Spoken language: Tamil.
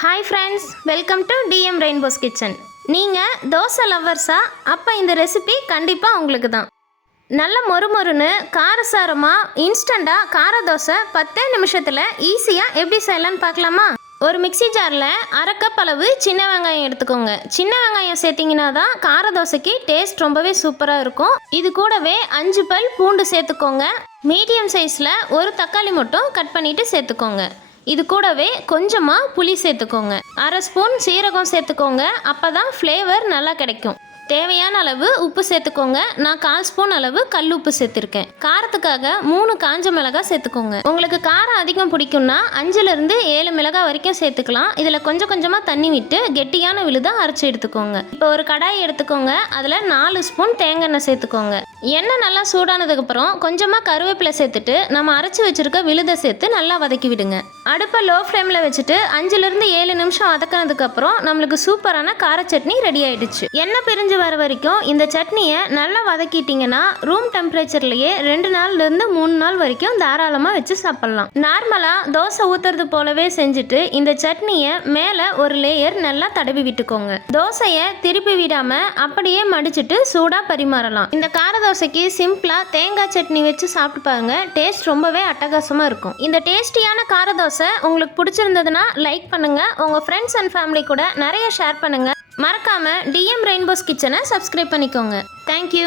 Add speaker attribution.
Speaker 1: Hi friends welcome to TM rainbow's kitchen நீங்கள் தோசை லவ்வர்ஸா அப்போ இந்த ரெசிபி கண்டிப்பாக உங்களுக்கு தான் நல்ல மொறுமொறுன்னு காரசாரமாக இன்ஸ்டண்ட்டாக கார தோசை பத்தே நிமிஷத்தில் ஈஸியாக எப்படி செய்யலான்னு பார்க்கலாமா? ஒரு மிக்ஸி ஜாரில் அரை கப் அளவு சின்ன வெங்காயம் எடுத்துக்கோங்க. சின்ன வெங்காயம் சேர்த்திங்கன்னா தான் கார தோசைக்கு டேஸ்ட் ரொம்பவே சூப்பராக இருக்கும். இது கூடவே அஞ்சு பல் பூண்டு சேர்த்துக்கோங்க. மீடியம் சைஸில் ஒரு தக்காளி மட்டும் கட் பண்ணிவிட்டு சேர்த்துக்கோங்க. இது கூடவே கொஞ்சமாக புளி சேர்த்துக்கோங்க. அரை ஸ்பூன் சீரகம் சேர்த்துக்கோங்க. அப்போ தான் ஃப்ளேவர் நல்லா கிடைக்கும். தேவையான அளவு உப்பு சேர்த்துக்கோங்க. நான் கால் ஸ்பூன் அளவு கல் உப்பு சேர்த்துருக்கேன். காரத்துக்காக மூணு காஞ்ச மிளகாய் சேர்த்துக்கோங்க. உங்களுக்கு காரம் அதிகம் பிடிக்கும்னா அஞ்சுலேருந்து ஏழு மிளகாய் வரைக்கும் சேர்த்துக்கலாம். இதில் கொஞ்சம் கொஞ்சமாக தண்ணி விட்டு கெட்டியான விழுதை அரைச்சி எடுத்துக்கோங்க. இப்போ ஒரு கடாய் எடுத்துக்கோங்க. அதில் நாலு ஸ்பூன் தேங்காய் எண்ணெய் சேர்த்துக்கோங்க. எண்ணெய் நல்லா சூடானதுக்கப்புறம் கொஞ்சமாக கருவேப்பிலை சேர்த்துட்டு நம்ம அரைச்சி வச்சுருக்க விழுதை சேர்த்து நல்லா வதக்கி விடுங்க. அடுப்பை லோ ஃப்ளேமில் வச்சுட்டு அஞ்சுலேருந்து ஏழு நிமிஷம் வதக்கினதுக்கப்புறம் நம்மளுக்கு சூப்பரான கார சட்னி ரெடி ஆயிடுச்சு. எண்ணெய் பிரிஞ்சு வர வரைக்கும் இந்த சட்னியை நல்லா வதக்கிட்டிங்கன்னா ரூம் டெம்பரேச்சர்லேயே ரெண்டு நாள்லேருந்து மூணு நாள் வரைக்கும் தாராளமாக வச்சு சாப்பிட்லாம். நார்மலாக தோசை ஊற்றுறது போலவே செஞ்சுட்டு இந்த சட்னியை மேலே ஒரு லேயர் நல்லா தடவி விட்டுக்கோங்க. தோசையை திருப்பி விடாமல் அப்படியே மடிச்சுட்டு சூடாக பரிமாறலாம். இந்த கார தோசைக்கு சிம்பிளாக தேங்காய் சட்னி வச்சு சாப்பிட்டு பாருங்க டேஸ்ட் ரொம்பவே அட்டகாசமாக இருக்கும். இந்த டேஸ்டியான கார தோசை உங்களுக்கு பிடிச்சிருந்ததுன்னா லைக் பண்ணுங்கள் உங்கள் ஃப்ரெண்ட்ஸ் அண்ட் ஃபேமிலி கூட நிறைய ஷேர் பண்ணுங்கள் மறக்காமல் டிஎம் ரெயின்போஸ் கிச்சனை சப்ஸ்கிரைப் பண்ணிக்கோங்க. Thank you